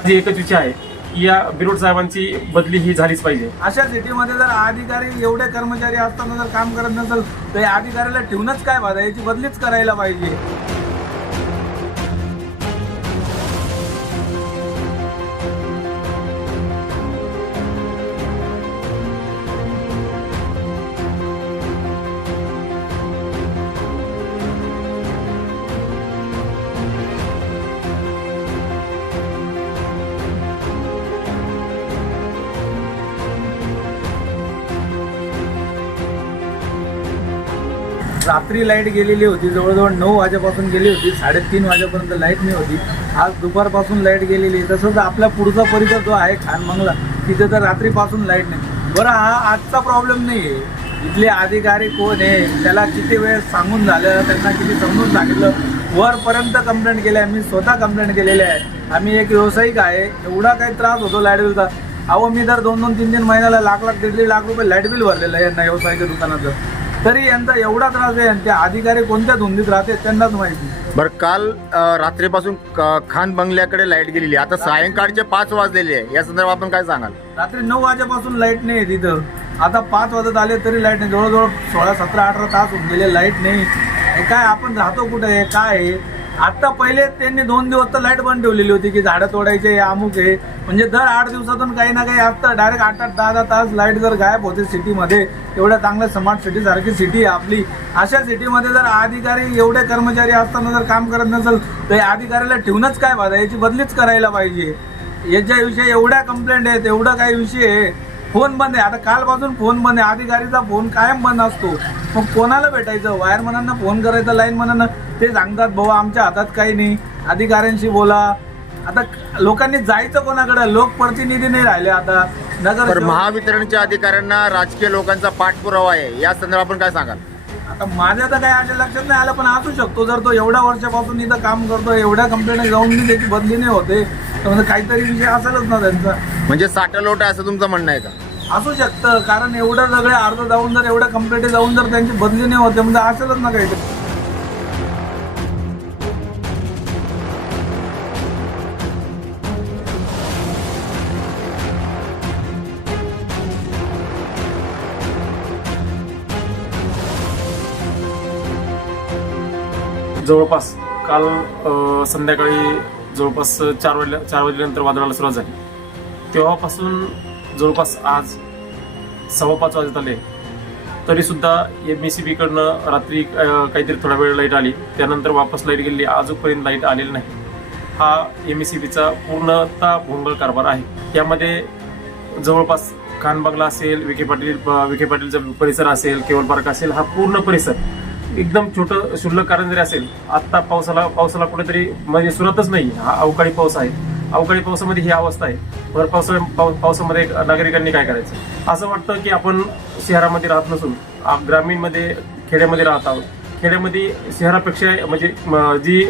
माझी एकच इच्छा आहे या बिरोड साहेबांची बदली ही झालीच पाहिजे. अशा सिटीमध्ये जर अधिकारी एवढे कर्मचारी असताना जर काम करत नसेल तर या अधिकाऱ्याला ठेवूनच काय बाधा? याची बदलीच करायला पाहिजे. रात्री लाइट गेलेली होती जवळजवळ नऊ वाजेपासून गेली होती साडेतीन वाजेपर्यंत लाइट नाही होती. आज दुपारपासून लाइट गेलेली तसंच आपला पुढचा परिसर जो आहे खानमंगला तिथे तर रात्रीपासून लाइट नाही. बरं हा आजचा प्रॉब्लेम नाही आहे. इथले अधिकारी कोण आहे त्याला किती वेळ सांगून झालं त्यांना किती समजून सांगितलं? वरपर्यंत कंप्लेंट केली आहे मी स्वतः कंप्लेंट केलेली आहे आम्ही एक व्यावसायिक आहे एवढा काही त्रास होतो लाइट बिलचा. अहो मी तर दोन दोन तीन तीन महिन्याला लाख लाख दीड दीड लाख रुपये लाइट बिल भरलेलं आहे यांना व्यवसायाच्या दुकानाचं. तरी यांचा एवढा त्रास आहे आणि ते अधिकारी कोणत्या धुंदीत राहते त्यांनाच माहिती. बरं काल अ, रात्रीपासून क- खान बंगल्याकडे लाइट गेलेली आहे. आता सायंकाळचे पाच वाजलेले आहे. या संदर्भात आपण काय सांगाल? रात्री नऊ वाजेपासून लाइट नाही आहे तिथं. आता पाच वाजत आले तरी लाइट नाही. जवळजवळ सोळा सतरा अठरा तास होऊन गेले लाइट नाही. हे काय आपण राहतो कुठे? आहे काय आहे? आता पहिले त्यांनी दोन दिवस तर लाइट बंद ठेवलेली होती की झाडं तोडायचे अमुक आहे म्हणजे दर आठ दिवसातून काही ना काही आत्ता डायरेक्ट आठ आठ दहा दहा तास लाइट जर गायब होते सिटीमध्ये एवढ्या चांगल्या स्मार्ट सिटी सारखी सिटी आहे आपली. अशा सिटीमध्ये जर अधिकारी एवढे कर्मचारी असताना जर काम करत नसेल तर या अधिकाऱ्याला ठेवूनच काय बाधा? याची बदलीच करायला पाहिजे. याच्याविषयी एवढ्या कंप्लेंट आहेत एवढा काही विषय आहे. फोन बंद आहे. आता कालपासून फोन बंद आहे. अधिकारीचा फोन कायम बंद असतो. मग कोणाला भेटायचं? वायरमनांना फोन करायचा लाईनमनांना ते सांगतात भाऊ आमच्या हातात काही नाही. अधिकाऱ्यांशी बोला. आता लोकांनी जायचं कोणाकडे? लोकप्रतिनिधी नाही राहिले आता. नगर तर महावितरणच्या अधिकाऱ्यांना राजकीय लोकांचा पाठपुरावा आहे. या संदर्भात आपण काय सांगाल? आता माझ्या तर काही अशा लक्षात नाही आलं पण असू शकतो. जर तो एवढ्या वर्षापासून इथं काम करतो एवढ्या कंप्लेंट जाऊन मी त्याची बदली नाही होते तर म्हणजे काहीतरी विषय असेलच ना त्यांचा. म्हणजे साठलोट आहे असं तुमचं म्हणणं आहे का? असू शकतं कारण एवढं सगळे अर्ज जाऊन जर एवढ्या कंप्लेंट जाऊन जर त्यांची बदली नाही होते म्हणजे असेलच ना काहीतरी. जवळपास काल संध्याकाळी जवळपास चार वाजल्या चार वाजल्यानंतर वादळाला सुरुवात झाली. तेव्हापासून जवळपास आज सव्वा पाच वाजत आले. तरीसुद्धा एम बी सी बीकडनं रात्री काहीतरी थोडा वेळ लाइट आली. त्यानंतर वापस लाइट गेली. आजपर्यंत लाइट आलेली नाही. हा एम ई सी बीचा पूर्णतः भोंगळ कारभार आहे. यामध्ये जवळपास खानबागला असेल विखे पाटील विखे पाटीलचा परिसर असेल केवळ पार्क असेल हा पूर्ण परिसर एकदम छोटं शुल्लक कारण जरी असेल आत्ता पावसाला पावसाला कुठेतरी म्हणजे सुरतच नाही हा अवकाळी पाऊस आहे. अवकाळी पावसामध्ये ही अवस्था आहे. भर पावसा पाव- पावसामध्ये नागरिकांनी काय करायचं? असं वाटतं की आपण शहरामध्ये राहत नसून ग्रामीणमध्ये खेड्यामध्ये राहत आहोत. खेड्यामध्ये शहरापेक्षा म्हणजे जी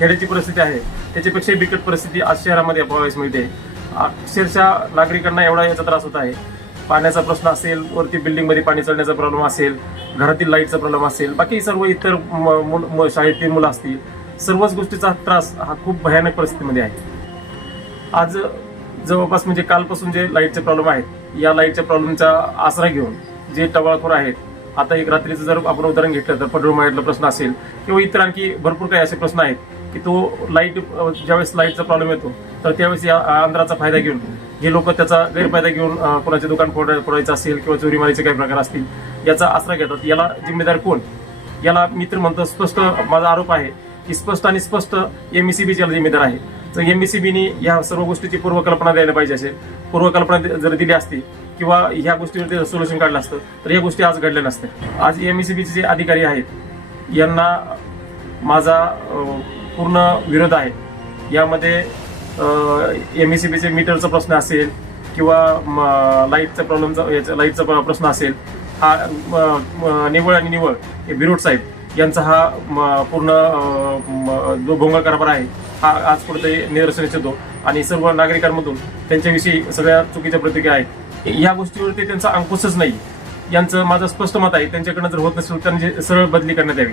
खेड्याची परिस्थिती आहे त्याच्यापेक्षा बिकट परिस्थिती आज शहरामध्ये पाहावयास मिळते. अक्षरशः नागरिकांना एवढा याचा त्रास होत आहे. पाण्याचा प्रश्न असेल वरती बिल्डिंगमध्ये पाणी चढण्याचा प्रॉब्लेम असेल घरातील लाईटचा प्रॉब्लेम असेल बाकी सर्व इतर म- मुल- शाळेतील मुलं असतील सर्वच गोष्टीचा त्रास हा खूप भयानक परिस्थितीमध्ये आहे. आज जवळपास म्हणजे कालपासून जे लाईटचे प्रॉब्लेम आहेत या लाईटच्या प्रॉब्लेमचा आसरा घेऊन जे टवाळखोर आहेत आता एक रात्रीचं जर आपण उदाहरण घेतलं तर पेट्रोल माहितला प्रश्न असेल किंवा इतर आणखी भरपूर काही असे प्रश्न आहेत की तो लाइट ज्यावेळेस लाईटचा प्रॉब्लेम येतो तर त्यावेळेस या अंधाराचा फायदा घेऊन हे लोक त्याचा गैरफायदा घेऊन कोणाचे दुकान फोड फोडायचं असेल किंवा चोरी मारीचे काही प्रकार असतील याचा आसरा घेतात. याला जिम्मेदार कोण? याला मित्र म्हणतो स्पष्ट माझा आरोप आहे की स्पष्ट आणि स्पष्ट एम सी बीची जिम्मेदार आहे. तर एम सी बीने या सर्व गोष्टीची पूर्वकल्पना द्यायला पाहिजे असेल पूर्वकल्पना जर दिली असती किंवा ह्या गोष्टीवरती सोल्युशन काढलं असतं तर या गोष्टी आज घडल्या नसत्या. आज एम सी बीचे जे अधिकारी आहेत यांना माझा पूर्ण विरोध आहे. यामध्ये एम ई सी बीचे मीटरचा प्रश्न असेल किंवा लाईटचा प्रॉब्लेमचा याचा लाईटचा प्रश्न असेल हा निवळ आणि निवळ हे बिरोड साहेब यांचा हा म, पूर्ण जो भोंगा कारभार आहे हा आज कुठेतरी निदर्शनास येतो. आणि सर्व नागरिकांमधून त्यांच्याविषयी सगळ्या चुकीच्या प्रतिक्रिया आहेत. या गोष्टीवरती त्यांचा अंकुशच नाही. यांचं माझं स्पष्ट मत आहे त्यांच्याकडनं जर होत नसेल त्यांनी त्यांची सरळ बदली करण्यात यावी.